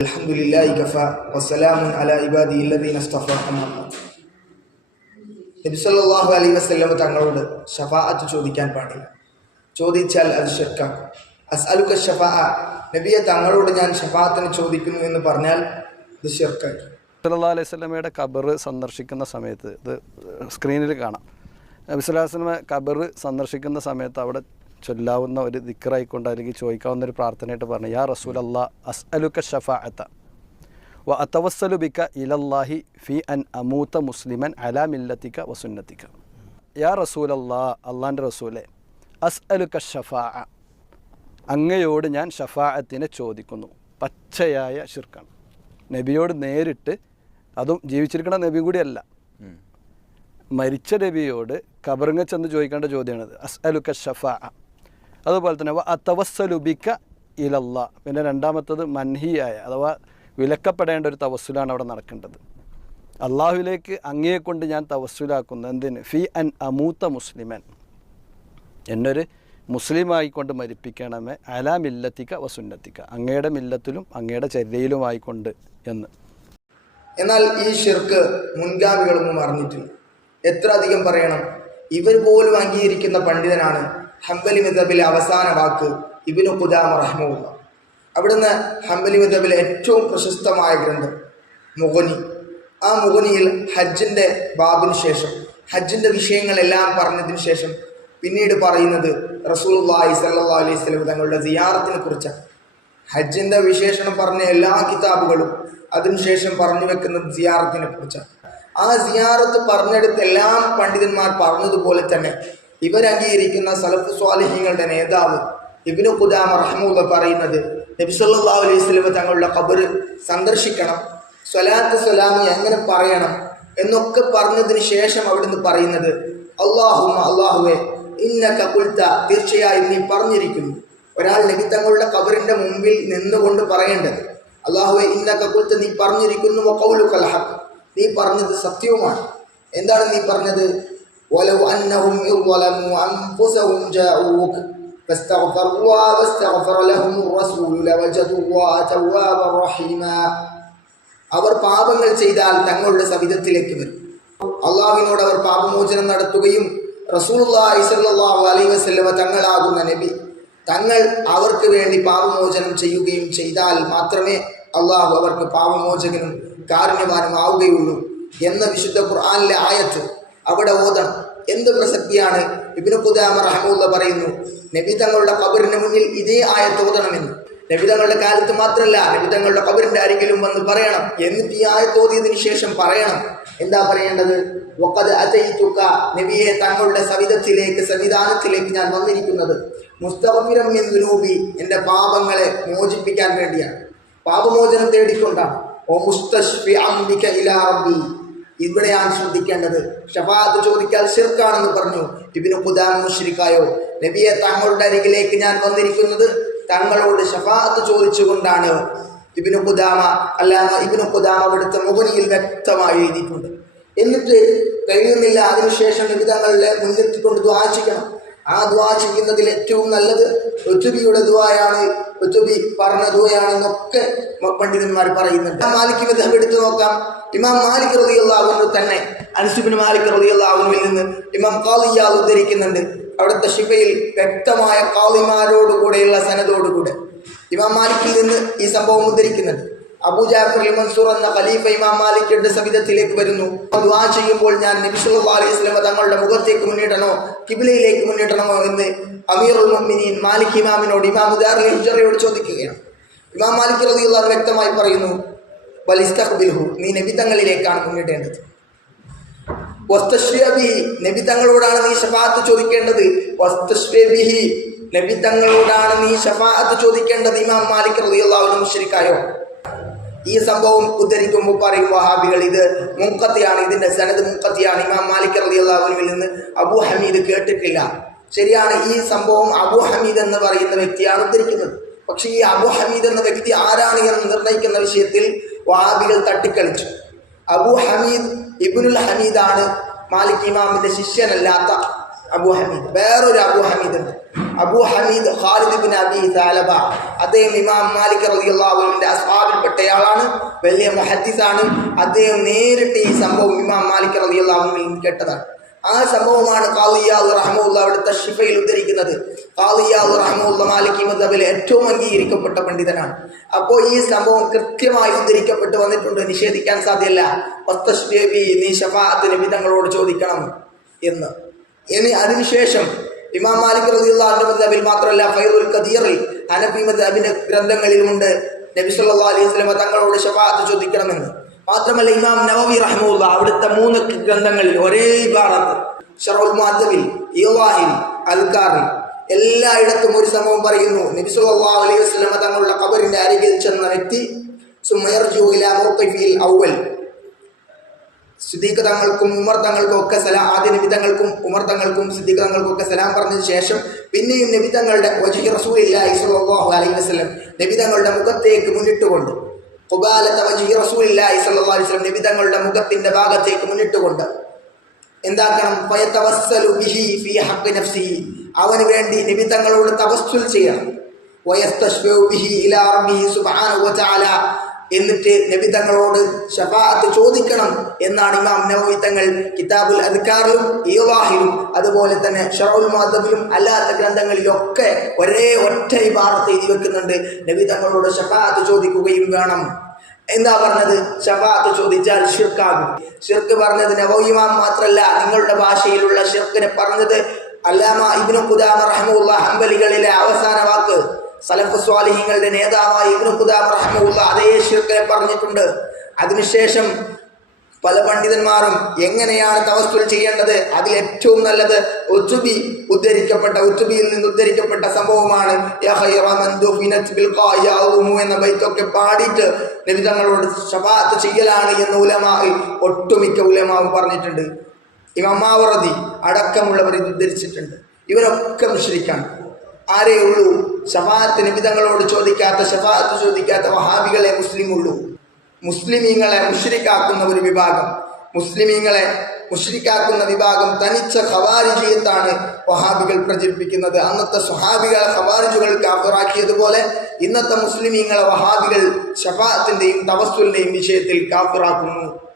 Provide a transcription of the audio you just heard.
الحمد لله كفى وسلام على عباده الذين اصطفى أما بعد നബി സല്ലല്ലാഹു അലൈഹി വസല്ലം തങ്ങളോട് ഷഫാഅത്ത് ചോദിക്കാൻ പാടില്ല ചോദിച്ചാൽ അത് ഷിർക്കാക്കും അസ്അലുക ഷഫാഅ നബിയെ തങ്ങളോട് ഞാൻ ഷഫാഅത്തിന് ചോദിക്കുന്നു എന്ന് പറഞ്ഞാൽ ഇത് ഷിർക്കാക്കി സല്ലാ അലൈഹി സ്വലമയുടെ ഖബർ സന്ദർശിക്കുന്ന സമയത്ത് ഇത് സ്ക്രീനിൽ കാണാം നബി സ്വല്ലല്ലാഹു അലൈഹി വസല്ലമ ഖബർ സന്ദർശിക്കുന്ന സമയത്ത് അവിടെ ചൊല്ലാവുന്ന ഒരു ദിക്കറായിക്കൊണ്ട് അല്ലെങ്കിൽ ചോദിക്കാവുന്ന ഒരു പ്രാർത്ഥനയായിട്ട് പറഞ്ഞു. യാ റസൂൽ അല്ലാ അലുക്ക ഷഫാഅത്ത വ അതവസ്സലു ബിക്ക ഇലല്ലാഹി ഫി അൻ അമൂത്ത മുസ്ലിമൻ അലാ മില്ലത്തിക്ക വസുന്നത്തിക്ക യാ റസൂൽ അല്ലാ അള്ളാന്റെ റസൂലെ അസ് അലുക്ക ഷഫാ അങ്ങയോട് ഞാൻ ഷഫാഅത്തിനെ ചോദിക്കുന്നു. പച്ചയായ ഷിർക്കാണ് നബിയോട് നേരിട്ട് അതും ജീവിച്ചിരിക്കുന്ന നബി കൂടിയല്ല മരിച്ച നബിയോട് കബറിങ്ങ ചെന്ന് ചോദിക്കേണ്ട ചോദ്യമാണിത്. അസ് അലുക്ക ഷഫാ അതുപോലെ തന്നെ തവസ്സലു അതവസ്സലുബിക്ക ഇലല്ല. പിന്നെ രണ്ടാമത്തത് മൻഹിയായ അഥവാ വിലക്കപ്പെടേണ്ട ഒരു തവസ്സുലാണ് അവിടെ നടക്കേണ്ടത്. അള്ളാഹുവിലേക്ക് അങ്ങയെ കൊണ്ട് ഞാൻ തവസ്സുലാക്കുന്നു. എന്തിന്? ഫി അൻ അമൂത്ത മുസ്ലിമൻ. എന്നൊരു മുസ്ലിമായിക്കൊണ്ട് മരിപ്പിക്കണമേ. അലാ മില്ലത്തിക്ക വസുന്നത്തിക്ക അങ്ങയുടെ മില്ലത്തിലും അങ്ങയുടെ ചര്യയിലുമായിക്കൊണ്ട് എന്ന്. എന്നാൽ ഈ ഷിർക്ക് മുൻഗാമികളൊന്നും അറിഞ്ഞിട്ടില്ല. എത്ര അധികം പറയണം? ഇവർ പോലും അംഗീകരിക്കുന്ന പണ്ഡിതനാണ് ഹംബലി മിതബിലെ അവസാന വാക്ക് ഇബിനു ഖുദാമ റഹ്മുള്ള അവിടുന്ന് ഹംബലി മിതബിലെ ഏറ്റവും പ്രശസ്തമായ ഗ്രന്ഥം മുഗനി. ആ മുഗനിയിൽ ഹജ്ജിന്റെ ബാബിന് ശേഷം ഹജ്ജിന്റെ വിഷയങ്ങളെല്ലാം പറഞ്ഞതിന് ശേഷം പിന്നീട് പറയുന്നത് റസൂലുള്ളാഹി സല്ലാ അലൈഹി സ്വലം തങ്ങളുടെ സിയാറത്തിനെ കുറിച്ചാണ്. ഹജ്ജിന്റെ വിശേഷണം പറഞ്ഞ എല്ലാ കിതാബുകളും അതിനുശേഷം പറഞ്ഞു വെക്കുന്നത് സിയാറത്തിനെ കുറിച്ചാണ്. ആ സിയാറത്ത് പറഞ്ഞെടുത്ത് എല്ലാ പണ്ഡിതന്മാർ പറഞ്ഞതുപോലെ തന്നെ ഇവരംഗീകരിക്കുന്ന സലഫ് സ്വാലിഹ്യങ്ങളുടെ നേതാവ് ഇബിനു ഖുദാമ റഹ്മുള്ള പറയുന്നത് നബി സല്ലല്ലാഹു അലൈഹി സ്വലമ തങ്ങളുടെ ഖബർ സന്ദർശിക്കണം സ്വലാത്ത് സ്വലാമി എങ്ങനെ പറയണം എന്നൊക്കെ പറഞ്ഞതിന് ശേഷം അവിടുന്ന് പറയുന്നത് അള്ളാഹുമ അള്ളാഹുവെ ഇന്നക കുൽത്ത തീർച്ചയായും നീ പറഞ്ഞിരിക്കുന്നു. ഒരാൾ നബി തങ്ങളുടെ ഖബറിന്റെ മുമ്പിൽ നിന്നുകൊണ്ട് പറയേണ്ടത് അള്ളാഹുവെ ഇന്നക കുൽത്ത നീ പറഞ്ഞിരിക്കുന്നു കൗലു കലഹ നീ പറഞ്ഞത് സത്യവുമാണ്. എന്താണ് നീ പറഞ്ഞത്? ولو أنهم إذ ظلموا أنفسهم جاءوك فاستغفروا الله واستغفر لهم الرسول لوجدوا الله توابا رحيما അവർ പാപങ്ങൾ ചെയ്താൽ തങ്ങളുടെ സവിധത്തിലേക്ക് വരും അള്ളാഹുവിനോട് അവർ പാപമോചനം നടത്തുകയും റസൂലുള്ളാഹി സ്വല്ലല്ലാഹു അലൈഹി വസല്ലമ തങ്ങളാകുന്ന നബി തങ്ങൾ അവർക്ക് വേണ്ടി പാപമോചനം ചെയ്യുകയും ചെയ്താൽ മാത്രമേ അള്ളാഹു അവർക്ക് പാപമോചകനും കാരുണ്യവാനും ആവുകയുള്ളൂ എന്ന വിശുദ്ധ ഖുർആനിലെ ആയത്ത് അവിടെ ഓതണം എന്ത് പ്രസക്തിയാണ്? ഇബിന് കുദാമ റഹമുല്ല പറയുന്നു നബിതങ്ങളുടെ കബറിന് മുന്നിൽ ഇതേ ആയത്ത് ഓതണമെന്ന്. നബിതങ്ങളുടെ കാലത്ത് മാത്രമല്ല നബിതങ്ങളുടെ തങ്ങളുടെ ആരെങ്കിലും വന്ന് പറയണം. എന്നിട്ട് ഈ ആയത്ത് തോതിയതിനു ശേഷം പറയണം. എന്താ പറയേണ്ടത്? ഒക്കത് അജയിത്തുക്ക നബിയെ തങ്ങളുടെ സവിധത്തിലേക്ക് സംവിധാനത്തിലേക്ക് ഞാൻ വന്നിരിക്കുന്നത് മുസ്തഫിരം രൂപി എന്റെ പാപങ്ങളെ മോചിപ്പിക്കാൻ വേണ്ടിയാണ്. പാപമോചനം തേടിക്കൊണ്ടാണ്. ഓ മുസ്തശ്ഫി അംബിക ഇലാ റബ്ബി. ഇവിടെയാണ് ശ്രദ്ധിക്കേണ്ടത്. ഷഫാത്ത് ചോദിക്കാൻ ഷിർക്കാണെന്ന് പറഞ്ഞു. ഇബിനു ഖുദാം മുഷ്രിക്കായോ നബിയെ തങ്ങളുടെ അരികിലേക്ക് ഞാൻ വന്നിരിക്കുന്നത്? തങ്ങളോട് ഷഫാത്ത് ചോദിച്ചുകൊണ്ടാണ്. ഇബിനു ഖുദാമ അല്ലാതെ ഇബിനു ഖുദാമ അവിടുത്തെ മുഖനിയിൽ വ്യക്തമായി എഴുതിയിട്ടുണ്ട്. എന്നിട്ട് കഴിയുന്നില്ല അതിനുശേഷം നബി തങ്ങളുടെ മുന്നെത്തിക്കൊണ്ട് ദ്വാചിക്കണം ആ ദ്വാ ചെയ്യുന്നതിൽ ഏറ്റവും നല്ലത് ഋതുബിയുടെ ദ്വായാണ് ഋതുബി പറഞ്ഞ ദ്വയാണെന്നൊക്കെ പണ്ഡിതന്മാർ പറയുന്നുണ്ട്. മാലിക് വിധം എടുത്തു നോക്കാം. ഇമാം മാലിക് റതിയുള്ള തന്നെ അൻസുബിൻ മാലിക് റളിയല്ലാഹുവിൽ നിന്ന് ഇമാം ഖാദിയ ഉദ്ധരിക്കുന്നുണ്ട്. അവിടുത്തെ ശിഫയിൽ വ്യക്തമായ കാളിമാരോടുകൂടെയുള്ള സനതോടുകൂടെ ഇമാം മാലിക്കിൽ നിന്ന് ഈ സംഭവം ഉദ്ധരിക്കുന്നുണ്ട്. അബൂ ജാഫർ അൽ മൻസൂർ എന്ന ഖലീഫ ഇമാം മാലിക്കിന്റെ സവിധത്തിലേക്ക് വരുന്നു. ദുആ ചെയ്യുമ്പോൾ ഞാൻ നബി സല്ലല്ലാഹു അലൈഹി വസല്ലം തങ്ങളുടെ മുഖത്തേക്ക് മുന്നിടണോ? കിബിലയിലേക്ക് മുന്നിടണമോ എന്ന് അമീറുൽ മുഅ്മിനീൻ മാലിക് ഇമാമിനോട് ഇമാം ദാറുൽ ഹിജ്റയോട് ചോദിക്കുകയാണ്. ഇമാം മാലിക് റളിയല്ലാഹു വ്യക്തമായി പറയുന്നു ബലിസ്തഖ്ബിൽഹു നീ നബി തങ്ങളിലേക്കാണ് മുന്നിടേണ്ടത്. വസ്തശ്വബിഹി നബി തങ്ങളോടാണ് നീ ഷഫാത്ത് ചോദിക്കേണ്ടത്. വസ്തശ്വബിഹി നബി തങ്ങളോടാണ് നീ ഷഫാത്ത് ചോദിക്കേണ്ടത് ഇമാം മാലിക് റളിയല്ലാഹു മുശ്രിക്കായോ? ഈ സംഭവം ഉദ്ധരിക്കുമ്പോൾ പറയും വഹാബികൾ. ഇത് മുക്കത്തിയാണ് ഇതിന്റെ സനത് മുക്കത്തിയാണ് ഇമാം മാലിക് റളിയല്ലാഹുവിൽ നിന്ന് അബു ഹമീദ് കേട്ടിട്ടില്ല. ശരിയാണ് ഈ സംഭവം അബു ഹമീദ് എന്ന് പറയുന്ന വ്യക്തിയാണ് ഉദ്ധരിക്കുന്നത്. പക്ഷേ ഈ അബു ഹമീദ് എന്ന വ്യക്തി ആരാണ് എന്ന് നിർണയിക്കുന്ന വിഷയത്തിൽ വഹാബികൾ തട്ടിക്കളിച്ചു. അബു ഹമീദ് ഇബുനുൽ ഹമീദാണ് മാലിക് ഇമാമിന്റെ ശിഷ്യനല്ലാത്ത അബു ഹമീദ് വേറൊരു അബു ഹമീദ് ഉണ്ട് Abu Hamid Khalid bin Abi Talib അദ്ദേഹം ഇമാം മാലിക് റളിയല്ലാഹുവിന്റെ അസ്വാബിൽപ്പെട്ടയാളാണ് വലിയ മുഹദ്ദിസാണ്. അദ്ദേഹം നേരിട്ട് ഈ സംഭവം ഇമാം മാലിക് നിന്ന് കേട്ടതാണ്. ആ സംഭവമാണ് കാളിയാൽ റഹമുല്ല അവിടുത്തെ ഷിഫയിൽ ഉദ്ധരിക്കുന്നത്. കാളിയാൽ റഹമുല്ല മാലിക് മദബിൽ ഏറ്റവും അംഗീകരിക്കപ്പെട്ട പണ്ഡിതനാണ്. അപ്പോൾ ഈ സംഭവം കൃത്യമായി ഉദ്ധരിക്കപ്പെട്ട് വന്നിട്ടുണ്ട്. നിഷേധിക്കാൻ സാധ്യല്ല. വസ്തശ്വേബി നീ ഷഫാത്തിന് വിധങ്ങളോട് ചോദിക്കണം എന്ന്. ഇനി അതിനുശേഷം ഇമാം മാലിക് റളിയല്ലാഹു മദ്ഹബിൽ മാത്രമല്ല ഫൈറുൽ കദീറിൽ ഹനഫി മദ്ഹബിന്റെ ഗ്രന്ഥങ്ങളിലുമുണ്ട്. നബി സല്ലാ അലൈഹി സ്വലമ തങ്ങളോട് ഷഫാഅത്ത് ചോദിക്കണമെന്ന്. മാത്രമല്ല ഇമാം നവവി റഹ്മുല്ല അവിടുത്തെ മൂന്ന് ഗ്രന്ഥങ്ങളിൽ ഒരേ ഭാഗത്ത് ഷറുൽ മാധവിൽ ഇവാഹിൽ അൽക്കാറിൽ എല്ലായിടത്തും ഒരു സംഭവം പറയുന്നു നബി സല്ലാ അലൈഹി സ്വലമ തങ്ങളുടെ കബറിന്റെ അരികിൽ ചെന്ന വ്യക്തി സുമയർജു ഇലാ മൗഖിഫിൽ അവൽ സിദ്ദീഖ് തങ്ങൾക്കും ഉമർ തങ്ങൾക്കും ഒക്കെ സലാം ആദ്യ നിബിതങ്ങൾക്കും ഉമർ തങ്ങൾക്കും സിദ്ദീഖ് തങ്ങൾക്കും ഒക്കെ സലാം പറഞ്ഞതിന് ശേഷം പിന്നെയും നിബിതങ്ങളുടെ അലൈഹി വസല്ലം നബിതങ്ങളുടെ മുഖത്തേക്ക് മുന്നിട്ടുകൊണ്ട് നബിതങ്ങളുടെ മുഖത്തിന്റെ ഭാഗത്തേക്ക് മുന്നിട്ടുകൊണ്ട് എന്താക്കണം? അവന് വേണ്ടി നിബിതങ്ങളോട് തപസ്സുൽ ചെയ്യണം. എന്നിട്ട് നബി തങ്ങളോട് ഷഫാഅത്ത് ചോദിക്കണം എന്നാണ് ഇമാം നവവി തങ്ങൾ കിതാബുൽ അദ്കാറിലും ഈവാഹിലും അതുപോലെ തന്നെ ഷറുൽ മാധബിലും അല്ലാത്ത ഗ്രന്ഥങ്ങളിലൊക്കെ ഒരേ ഒറ്റ ഇബാറത്ത് എഴുതി വെക്കുന്നുണ്ട്. നബി തങ്ങളോട് ഷഫാഅത്ത് ചോദിക്കുകയും വേണം. എന്താ പറഞ്ഞത്? ഷഫാഅത്ത് ചോദിച്ചാൽ ഷിർക്കാകും ഷിർക്ക് പറഞ്ഞത് നവോയിമാം മാത്രമല്ല നിങ്ങളുടെ ഭാഷയിലുള്ള ഷിർക്കിനെ പറഞ്ഞത് അല്ലാമ ഇബ്നു ഖുദാമ റഹ്മുള്ള ഹംബലികളിലെ അവസാന വാക്ക്. സലഫ് സ്വാലിഹിങ്ങളുടെ നേതാവായ ഇബ്നു ഖുദാമ റഹ്മുള്ള അതേ ഷിർക്കിനെ പറഞ്ഞിട്ടുണ്ട്. അതിനുശേഷം പല പണ്ഡിതന്മാരും എങ്ങനെയാണ് തവസ്തുൽ ചെയ്യേണ്ടത്? അതിൽ ഏറ്റവും നല്ലത് ഉത്തുബി ഉദ്ധരിക്കപ്പെട്ട ഉത്തുബിയിൽ നിന്ന് ഉദ്ധരിക്കപ്പെട്ട സംഭവമാണ്. എന്ന ബൈത്തൊക്കെ പാടിയിട്ട് നബി ശപാത്ത് ചെയ്യലാണ് എന്ന് ഉലമായി ഒട്ടുമിക്ക ഉലമാവും പറഞ്ഞിട്ടുണ്ട്. ഇമാമാവറതി അടക്കമുള്ളവർ ഇത് ഉദ്ധരിച്ചിട്ടുണ്ട്. ഇവരൊക്കെ മുഷരിക്കാണ്. ആരേ ഉള്ളൂ? ഷഫാഅത്ത് നിബിതങ്ങളോട് ചോദിക്കാത്ത ഷഫാഅത്ത് ചോദിക്കാത്ത വഹാബികളെ മുസ്ലിം ഉള്ളൂ മുസ്ലിമീങ്ങളെ മുഷ്രിക്കാക്കുന്ന ഒരു വിഭാഗം. മുസ്ലിമീങ്ങളെ മുഷ്രിക്കാക്കുന്ന വിഭാഗം തനിച്ച ഖവാരിജിയത്താണ് വഹാബികൾ പ്രചരിപ്പിക്കുന്നത്. അന്നത്തെ സ്വഹാബികളെ ഖവാരിജുകൾ കാഫിറാക്കിയതുപോലെ ഇന്നത്തെ മുസ്ലിമീങ്ങളെ വഹാബികൾ ഷഫാഅത്തിന്റെയും തവസ്സുലിന്റെയും വിഷയത്തിൽ കാഫിറാക്കുന്നു.